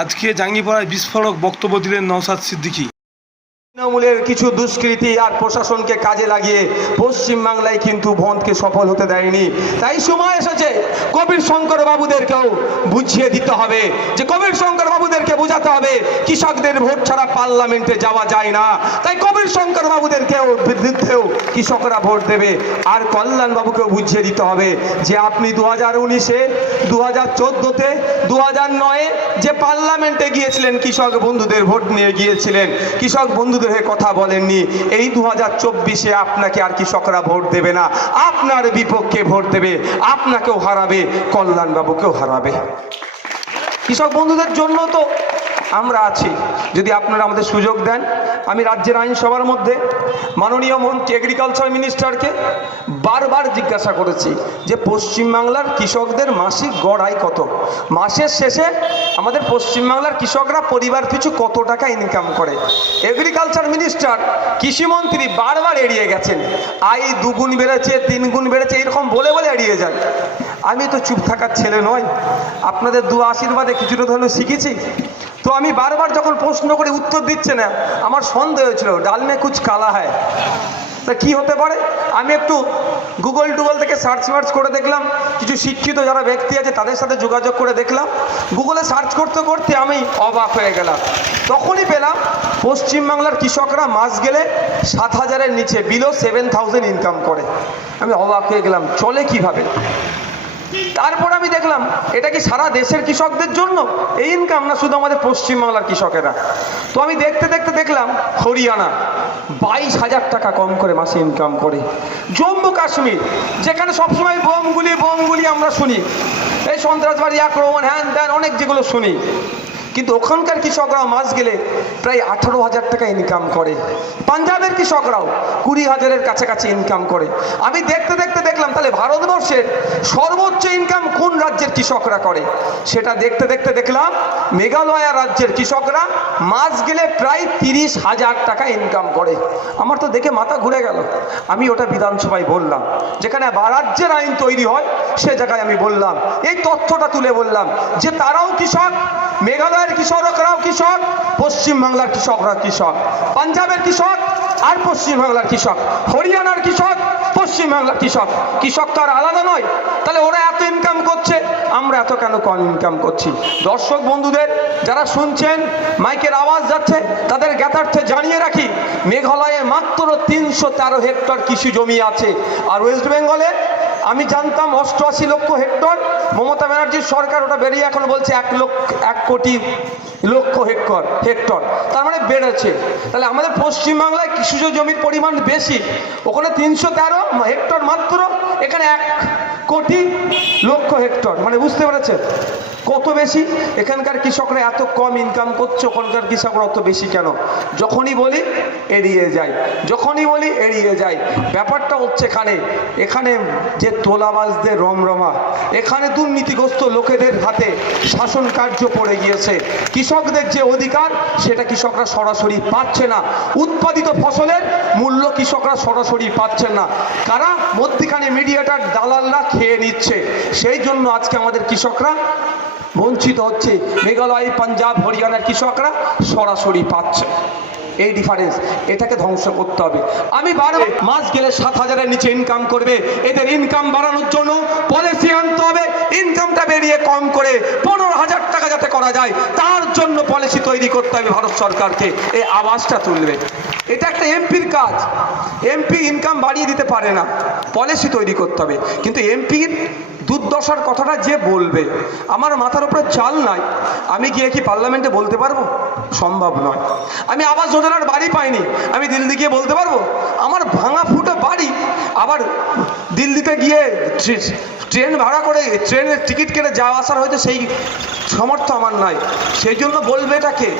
আজকে জাঙ্গিপাড়ায় বিস্ফোরক বক্তব্য দিলেন নওশাদ সিদ্দিকী। তৃণমূলের কিছু দুষ্কৃতী আর প্রশাসনকে কাজে লাগিয়ে পশ্চিমবাংলায় কিন্তু বন্ধকে সফল হতে দেয়নি। তাই সময় এসেছে কবির শঙ্কর বাবুদেরকেও বুঝিয়ে দিতে হবে, যে কবির শঙ্কর বাবুদেরকে বোঝাতে হবে কৃষকদের ভোট ছাড়া পার্লামেন্টে যাওয়া যায় না। তাই কবির শঙ্কর বাবুদেরকেও বিরুদ্ধেও কৃষকরা ভোট দেবে। আর কল্যাণ বাবুকেও বুঝিয়ে দিতে হবে যে আপনি 2019-এ, 2014-তে, 2009-এ যে পার্লামেন্টে গিয়েছিলেন, কৃষক বন্ধুদের ভোট নিয়ে গিয়েছিলেন, কৃষক বন্ধুদের হয়ে কথা বলেননি। এই 2024-এ আপনাকে আর কৃষকরা ভোট দেবে না, আপনার বিপক্ষে ভোট দেবে, আপনাকেও হারাবে, কল্যাণ বাবুকেও হারাবে। কৃষক বন্ধুদের জন্য তো আমরা আছি, যদি আপনারা আমাদের সুযোগ দেন। আমি রাজ্যের আইনসভার মধ্যে মাননীয় মন্ত্রী এগ্রিকালচার মিনিস্টারকে বারবার জিজ্ঞাসা করেছি যে পশ্চিমবাংলার কৃষকদের মাসিক গড় আয় কত, মাসের শেষে আমাদের পশ্চিমবাংলার কৃষকরা পরিবার পিছু কত টাকা ইনকাম করে। এগ্রিকালচার মিনিস্টার, কৃষিমন্ত্রী বারবার এড়িয়ে গেছেন। আয় 2 গুণ বেড়েছে, 3 গুণ বেড়েছে, এরকম বলে বলে এড়িয়ে যায়। আমি তো চুপ থাকার ছেলে নয়, আপনাদের দু আশীর্বাদে কিছুটা ধরনের শিখেছি। তো আমি বারবার যখন প্রশ্ন করে উত্তর দিচ্ছে না, আমার সন্দেহ হয়েছিল ডাল মে কুছ কালা হয়। তা কী হতে পারে? আমি একটু গুগল থেকে সার্চ করে দেখলাম, কিছু শিক্ষিত যারা ব্যক্তি আছে তাদের সাথে যোগাযোগ করে দেখলাম। গুগলে সার্চ করতে করতে আমি অবাক হয়ে গেলাম। তখনই পেলাম পশ্চিমবাংলার কৃষকরা মাস গেলে 7,000-এর নিচে, বিলো 7,000 ইনকাম করে। আমি অবাক হয়ে গেলাম, চলে কিভাবে? তারপর আমি দেখলাম এটা কি সারা দেশের কৃষকদের জন্য এই ইনকাম, না শুধু আমাদের পশ্চিমবাংলার কৃষকেরা? তো আমি দেখতে দেখতে দেখলাম হরিয়ানা 22,000 টাকা কম করে মাসে ইনকাম করে। জম্মু কাশ্মীর, যেখানে সবসময় বোমগুলি আমরা শুনি, এই সন্ত্রাসবাদী আক্রমণ, হ্যান ত্যান অনেক যেগুলো শুনি, কিন্তু ওখানকার কৃষকরা মাস গেলে প্রায় 18,000 টাকা ইনকাম করে। পাঞ্জাবের কৃষকরাও 20,000-এর কাছাকাছি ইনকাম করে। আমি দেখতে দেখতে দেখলাম তাহলে ভারতবর্ষের সর্বোচ্চ ইনকাম কোন রাজ্যের কৃষকরা করে। সেটা দেখতে দেখতে দেখলাম মেঘালয় রাজ্যের কৃষকরা মাস গেলে প্রায় 30,000 টাকা ইনকাম করে। আমার তো দেখে মাথা ঘুরে গেল। আমি ওটা বিধানসভায় বললাম, যেখানে রাজ্যের আইন তৈরি হয় সে জায়গায় আমি বললাম, এই তথ্যটা তুলে বললাম যে তারাও কৃষক, মেঘালয়ের কৃষকরাও কৃষক, পশ্চিমবাংলার কৃষকরা কৃষক, পাঞ্জাবের কৃষক আর পশ্চিমবাংলার কৃষক, হরিয়ানার কৃষক, পশ্চিমবাংলার কৃষক। কৃষক তো আর আলাদা নয়। তাহলে ওরা এত ইনকাম করছে, আমরা এত কেন কম ইনকাম করছি? দর্শক বন্ধুদের যারা শুনছেন, মাইকের আওয়াজ যাচ্ছে, তাদের জ্ঞাতার্থে জানিয়ে রাখি, মেঘালয়ে মাত্র 313 হেক্টর কৃষি জমি আছে। আর ওয়েস্ট বেঙ্গলে আমি জানতাম 88 লক্ষ হেক্টর। মমতা ব্যানার্জির সরকার ওটা বেরিয়ে এখন বলছে 1 কোটি লক্ষ হেক্টর, তার মানে বেড়েছে। তাহলে আমাদের পশ্চিমবাংলায় কৃষিজ জমির পরিমাণ বেশি, ওখানে 313 হেক্টর মাত্র, এখানে 1 কোটি লক্ষ হেক্টর, মানে বুঝতে পেরেছে কত বেশি? এখানকার কৃষকরা এত কম ইনকাম করছে, ওখানকার কৃষকরা অত বেশি কেন? যখনই বলি এড়িয়ে যায়, যখনই বলি এড়িয়ে যায়। ব্যাপারটা হচ্ছে এখানে যে তোলাবাজদের রমরমা, এখানে দুর্নীতিগ্রস্ত লোকেদের হাতে শাসন কার্য পড়ে গিয়েছে। কৃষকদের যে অধিকার সেটা কৃষকরা সরাসরি পাচ্ছে না। উৎপাদিত ফসলের মূল্য কৃষকরা সরাসরি পাচ্ছেন না। কারা? মধ্যখানে মিডিয়েটার দালালরা খেয়ে নিচ্ছে। সেই জন্য আজকে আমাদের কৃষকরা বঞ্চিত হচ্ছে। মেঘালয়, পাঞ্জাব, হরিয়ানার কৃষকরা সরাসরি পাচ্ছে। এই ডিফারেন্স, এটাকে ধ্বংস করতে হবে। আমি বারবার মাস গেলে 7,000-এর নিচে ইনকাম করবে, এদের ইনকাম বাড়ানোর জন্য পলিসি আনতে হবে। ইনকামটা বেরিয়ে কম করে 15,000 টাকা যাতে করা যায়, তার জন্য পলিসি তৈরি করতে হবে ভারত সরকারকে। এই আওয়াজটা তুলবে, এটা একটা এমপির কাজ। এমপি ইনকাম বাড়িয়ে দিতে পারে না, পলিসি তৈরি করতে হবে। কিন্তু এমপির দুর্দশার কথাটা যে বলবে, আমার মাথার উপরে চাল নাই, আমি গিয়ে কি পার্লামেন্টে বলতে পারবো? সম্ভব নয়। আমি আবাস যোজনার বাড়ি পাইনি, আমি দিল্লি গিয়ে বলতে পারবো? আমার ভাঙা ফুটো বাড়ি, আবার দিল্লিতে গিয়ে ট্রেন ভাড়া করে ট্রেনের টিকিট কেটে যাওয়া আসার হয়তো সেই সামর্থ্য আমার নাই। সেই জন্য বলবে এটাকে,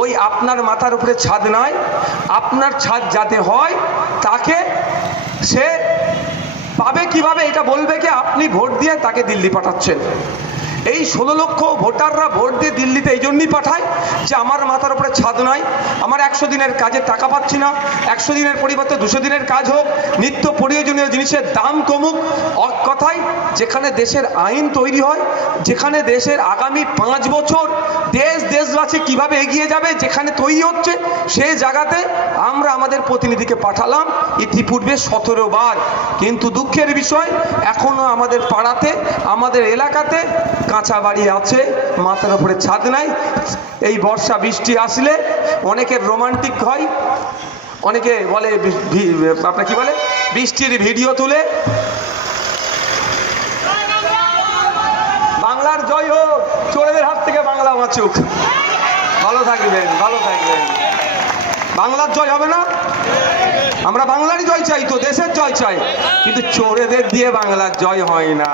ওই আপনার মাথার উপরে ছাদ নয়, আপনার ছাদ যাতে হয় তাকে সে পাবে কিভাবে, এটা বলবে কি আপনি ভোট দিয়ে তাকে দিল্লি পাঠাচ্ছেন। এই 16 লক্ষ ভোটাররা ভোট দিয়ে দিল্লিতে এই জন্যই পাঠায় যে আমার মাথার উপরে ছাদ নাই, আমার 100 দিনের কাজের টাকা পাচ্ছি না, 100 দিনের পরিবর্তে 200 দিনের কাজ হোক, নিত্য প্রয়োজনীয় জিনিসের দাম কমুক। কথায় যেখানে দেশের আইন তৈরি হয়, যেখানে দেশের আগামী 5 বছর দেশবাসী কিভাবে এগিয়ে যাবে যেখানে তৈরি হচ্ছে, সেই জায়গাতে আমরা আমাদের প্রতিনিধিকে পাঠালাম ইতিপূর্বে 17 বার। কিন্তু দুঃখের বিষয় এখনো আমাদের পাড়াতে, আমাদের এলাকাতে কাঁচা বাড়ি আছে, মাথার উপরে ছাদ নাই। এই বর্ষা বৃষ্টি আসলে অনেকের রোমান্টিক হয়, অনেকে বলে আপনার কি বলে বৃষ্টির ভিডিও তুলে বাংলার জয় হোক, চোরেদের হাত থেকে বাংলা বাঁচুক। ভালো থাকবেন, ভালো থাকবেন। বাংলার জয় হবে না? আমরা বাংলারই জয় চাই, তো দেশের জয় চাই, কিন্তু চোরেদের দিয়ে বাংলার জয় হয় না।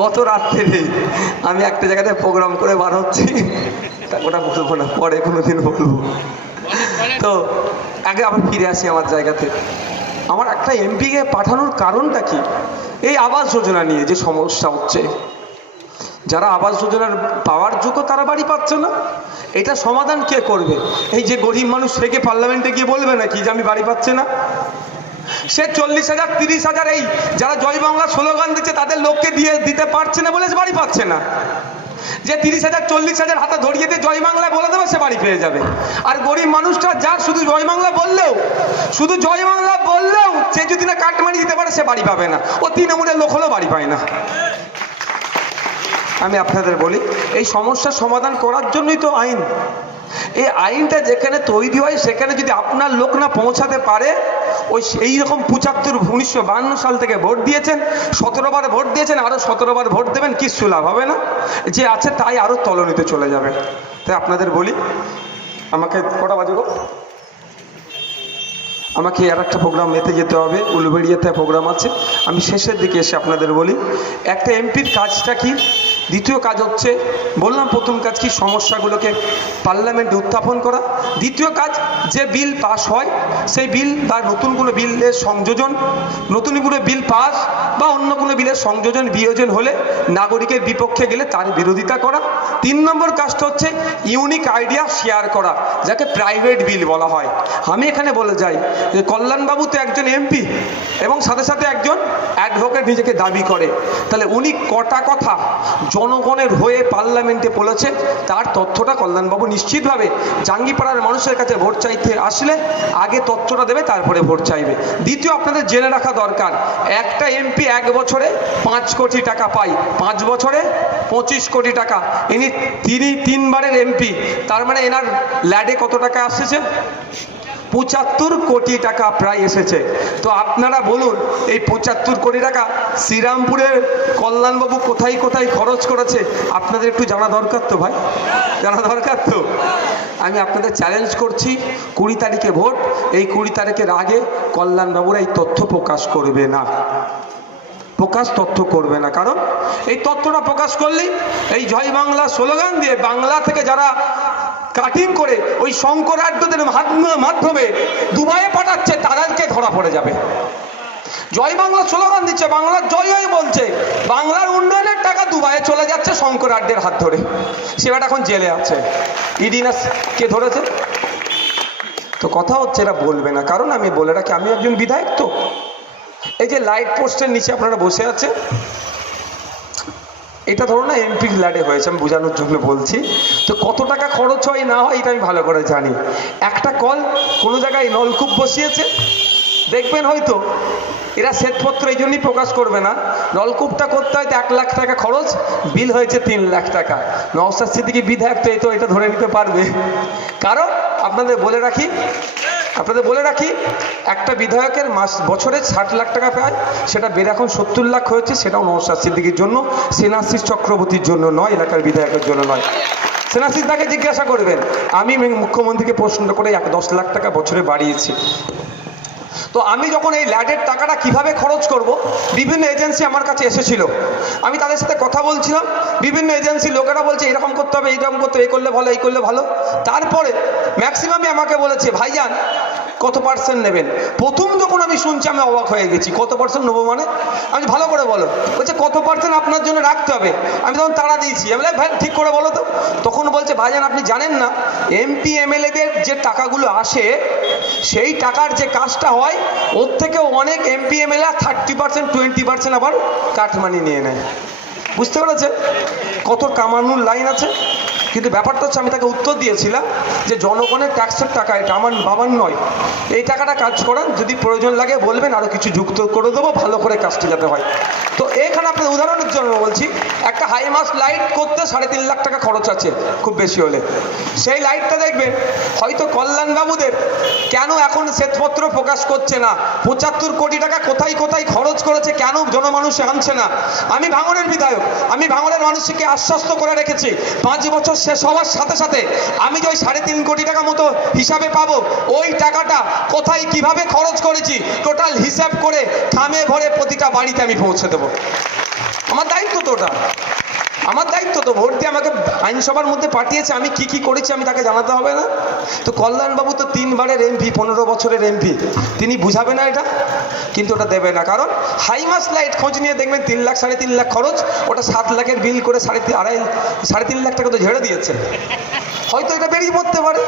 গত রাত্রে আমি একটা জায়গাতে প্রোগ্রাম করে বার হচ্ছি, ওটা বলবো না, পরে কোনোদিন বলবো। তো আগে আবার ফিরে আসি আমার জায়গাতে। আমার একটা এমপিকে পাঠানোর কারণটা কি? এই আবাস যোজনা নিয়ে যে সমস্যা হচ্ছে, যারা আবাস যোজনার পাওয়ার যোগ্য তারা বাড়ি পাচ্ছে না, এটা সমাধান কে করবে? এই যে গরিব মানুষ থেকে পার্লামেন্টে গিয়ে বলবে নাকি যে আমি বাড়ি পাচ্ছে না? সে 40,000 30,000 এই যারা জয় বাংলা স্লোগান দিচ্ছে তাদের লোককে দিতে পারছে না বলে বাড়ি পাচ্ছে না। যে 30,000 40,000 হাতে ধরিয়ে দিয়ে জয় বাংলা বলে দেবে সে বাড়ি পেয়ে যাবে। আর গরিব মানুষটা যার শুধু জয় বাংলা বললেও, শুধু জয় বাংলা বললেও সে যদি না কাটমানি দিতে পারে সে বাড়ি পাবে না। ও তৃণমূলের লোক হলেও বাড়ি পায় না। আমি আপনাদের বলি, এই সমস্যার সমাধান করার জন্যই তো আইন। এই আইনটা যেখানে তৈরি হয় সেখানে যদি আপনার লোক না পৌঁছাতে পারে, ওই এই রকম 1952 সাল থেকে ভোট দিয়েছেন, 17 বার ভোট দিয়েছেন, আরও 17 বার ভোট দেবেন, কিচ্ছু লাভ হবে না। যে আছে তাই আরও তলনিতে চলে যাবে। তাই আপনাদের বলি, আমাকে কটা বাজে গো, আমাকে আর একটা প্রোগ্রাম মেতে যেতে হবে, উলুবেড়িয়াতে প্রোগ্রাম আছে। আমি শেষের দিকে এসে আপনাদের বলি একটা এমপির কাজটা কি। দ্বিতীয় কাজ হচ্ছে, বললাম প্রথম কাজ কি, সমস্যাগুলোকে পার্লামেন্টে উত্থাপন করা। দ্বিতীয় কাজ, যে বিল পাস হয় সেই বিল বা নতুন কোনো বিলের সংযোজন, নতুন কোনো বিল পাস বা অন্য কোনো বিলের সংযোজন বিয়োজন হলে নাগরিকের বিপক্ষে গেলে তার বিরোধিতা করা। 3 নম্বর কাজটা হচ্ছে ইউনিক আইডিয়া শেয়ার করা, যাকে প্রাইভেট বিল বলা হয়। আমি এখানে বলে যাই যে কল্যাণবাবু তো একজন এমপি এবং সাথে সাথে একজন অ্যাডভোকেট নিজেকে দাবি করে, তাহলে উনি কটা কথা জনগণের হয়ে পার্লামেন্টে বলেছে তার তথ্যটা কল্যাণবাবু নিশ্চিতভাবে জাঙ্গিপাড়ার মানুষের কাছে ভোট চাইতে আসলে আগে তথ্যটা দেবে, তারপরে ভোট চাইবে। দ্বিতীয়, আপনাদের জেনে রাখা দরকার, একটা এমপি 1 বছরে 5 কোটি টাকা পায়, 5 বছরে 25 কোটি টাকা। তিনি 3 বারের এমপি, তার মানে এনার ল্যাডে কত টাকা আসছে? 75 কোটি টাকা প্রায় এসেছে। তো আপনারা বলুন, এই 75 কোটি টাকা শ্রীরামপুরের কল্যাণবাবু কোথায় কোথায় খরচ করেছে আপনাদের একটু জানা দরকার তো ভাই, জানা দরকার তো। আমি আপনাদের চ্যালেঞ্জ করছি, 20 তারিখে ভোট, এই 20 তারিখের আগে কল্যাণবাবুরা এই তথ্য প্রকাশ করবে না, তথ্য করবে না। কারণ এই তথ্যটা প্রকাশ করলেই এই জয় বাংলা স্লোগান দিয়ে বাংলা থেকে যারা কাটিং করে ওই শঙ্করাঢ্যদের মাধ্যমে দুবাইয়ে পাঠাচ্ছে তাদেরকে ধরা পড়ে যাবে। জয় বাংলা স্লোগান দিচ্ছে, বাংলার জয় হয়ে বলছে, বাংলার উন্নয়নের টাকা দুবাইয়ে চলে যাচ্ছে শঙ্করাঢ্যের হাত ধরে। সেটা এখন জেলে আছে, ইডিনাস কে ধরেছে। তো কথা হচ্ছে এরা বলবে না, কারণ আমি বলে রাখি আমি একজন বিধায়ক। তো এই যে লাইট পোস্টের নিচে আপনারা বসে আছে, এটা ধরো না এমপির ল্যাডে হয়েছে, আমি বোঝানোর জন্য বলছি। তো কত টাকা খরচ হয় না হয় এটা আমি ভালো করে জানি। একটা কল কোনো জায়গায় নলকূপ বসিয়েছে, দেখবেন হয়তো এরা শ্বেতপত্র এই জন্যই প্রকাশ করবে না, নলকূপটা করতে হয়তো 1 লাখ টাকা খরচ, বিল হয়েছে 3 লাখ টাকা। নওশাদ সিদ্দিকী বিধায়ক তো এটা ধরে নিতে পারবে। কারণ আপনাদের বলে রাখি একটা বিধায়কের বছরে 60 লাখ টাকা পায়, সেটা বের এখন 70 লাখ হয়েছে, সেটাও নওশাদ সিদ্দিকীর জন্য, সেনাশিস চক্রবর্তীর জন্য নয়, এলাকার বিধায়কের জন্য নয়। সেনাশিস তাকে জিজ্ঞাসা করবেন, আমি মুখ্যমন্ত্রীকে প্রশ্ন করে 10 লাখ টাকা বছরে বাড়িয়েছি। তো আমি যখন এই ল্যাডের টাকাটা কিভাবে খরচ করব, বিভিন্ন এজেন্সি আমার কাছে এসেছিল, আমি তাদের সাথে কথা বলছিলাম। বিভিন্ন এজেন্সি লোকেরা বলছে এরকম করতে হবে, এইরকম করতে হবে, এই করলে ভালো, এই করলে ভালো। তারপরে ম্যাক্সিমামই আমাকে বলেছে, ভাইজান কত পার্সেন্ট নেবেন? প্রথম যখন আমি শুনছি আমি অবাক হয়ে গেছি, কত পার্সেন্ট নেবো মানে? আমি ভালো করে বলো, বলছে কত পার্সেন্ট আপনার জন্য রাখতে হবে। আমি তখন তাড়া দিয়েছি, আমি বললাম ভাই ঠিক করে বলো তো। তখন বলছে ভাইজান আপনি জানেন না, এমপি এমএলএদের যে টাকাগুলো আসে সেই টাকার যে কাজটা হয় ওর থেকে অনেক এমপি এমএলএ 30% 20% আবার কাটমানি নিয়ে নেয়। বুঝতে পেরেছে কত কামানোর লাইন আছে? কিন্তু ব্যাপারটা হচ্ছে আমি তাকে উত্তর দিয়েছিলাম যে জনগণের ট্যাক্সের টাকা, এটা আমার বাবার নয়, এই টাকাটা কাজ করান, যদি প্রয়োজন লাগে বলবেন, আরও কিছু যুক্ত করে দেবো, ভালো করে কাজটি যাতে হয়। তো এখানে আপনার উদাহরণের জন্য বলছি, একটা হাইমাস্ট লাইট করতে 3.5 লাখ টাকা খরচ আছে খুব বেশি হলে। সেই লাইটটা দেখবেন হয়তো কল্যাণবাবুদের কেন এখন শ্বেতপত্র প্রকাশ করছে না, 75 কোটি টাকা কোথায় কোথায় খরচ করেছে, কেন জনমানুষে আনছে না? আমি ভাঙনের বিধায়ক, আমি ভাঙনের মানুষকে আশ্বস্ত করে রেখেছি 5 বছর শেষ হওয়ার সাথে সাথে আমি যে ওই 3.5 কোটি টাকা মতো হিসাবে পাবো, ওই টাকাটা কোথায় কিভাবে খরচ করেছি টোটাল হিসাব করে খামে ভরে প্রতিটা বাড়িতে আমি পৌঁছে দেবো। আমার দায়িত্ব তো ওটা, আমার দায়িত্ব তো। ভোট দিয়ে আমাকে আইনসভার মধ্যে পাঠিয়েছে, আমি কি কি করেছি আমি তাকে জানাতে হবে না? তো কল্যাণবাবু তো 3 বারের এমপি, 15 বছরের এমপি, তিনি বুঝাবে না এটা? কিন্তু ওটা দেবে না, কারণ হাইমাস লাইট খোঁজ নিয়ে দেখবেন 3 লাখ 3.5 লাখ খরচ, ওটা 7 লাখের বিল করে 3.5 লাখ টাকা তো ঝেড়ে দিয়েছে। হয়তো এটা বেরিয়ে পড়তে পারে।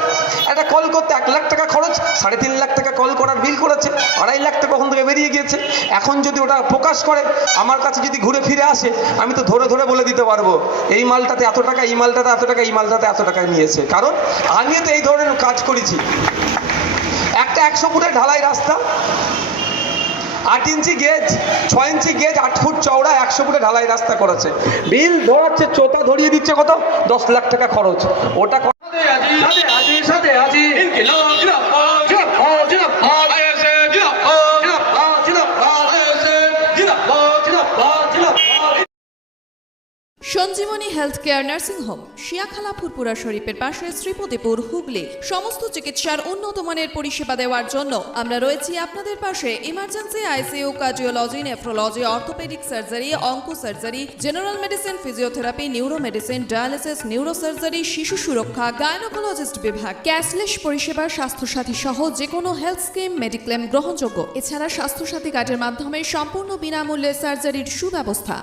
একটা কল করতে 1 লাখ টাকা খরচ, 3.5 লাখ টাকা কল করার বিল করেছে, 2.5 লাখ টাকা ওখান থেকে বেরিয়ে গিয়েছে। এখন যদি ওটা প্রকাশ করে আমার কাছে যদি ঘুরে ফিরে আসে, আমি তো ধরে ধরে বলে দিতে পারবো এই মালটাতে এত টাকা, এই মালটাতে এত টাকা, এই মালটাতে এত টাকা নিয়েছে, কারণ আমিও তো এই ধরনের কাজ করেছি। একটা 100 ফুটের ঢালাই রাস্তা, 8 ইঞ্চি গেজ, 6 ইঞ্চি গেজ, 8 ফুট চওড়া, 100 ফুটে ঢালাই রাস্তা করেছে। বিল ধরাচ্ছে, চোতা ধরিয়ে দিচ্ছে কত, 10 লাখ টাকা খরচ। ওটা Sanjivani health care nursing home, Shiakhala Furfura শরীফের পাশে, শ্রীপতিপুর, হুগলি। সমস্ত চিকিৎসার উন্নত মানের পরিষেবা দেওয়ার জন্য আমরা রয়েছি আপনাদের পাশে। Emergency, ICU, cardiology, nephrology, orthopaedic surgery, onco surgery, general medicine, physiotherapy, neuro medicine, dialysis, neuro surgery, শিশু সুরক্ষা, গাইনোকোলজিস্ট বিভাগ, ক্যাশলেস পরিষেবা, স্বাস্থ্যসাথী সহ যে কোনো হেলথ স্কিম, মেডিক্লেম গ্রহণযোগ্য। এছাড়া স্বাস্থ্যসাথী কার্ডের মাধ্যমে সম্পূর্ণ বিনামূল্যে সার্জারির সুব্যবস্থা।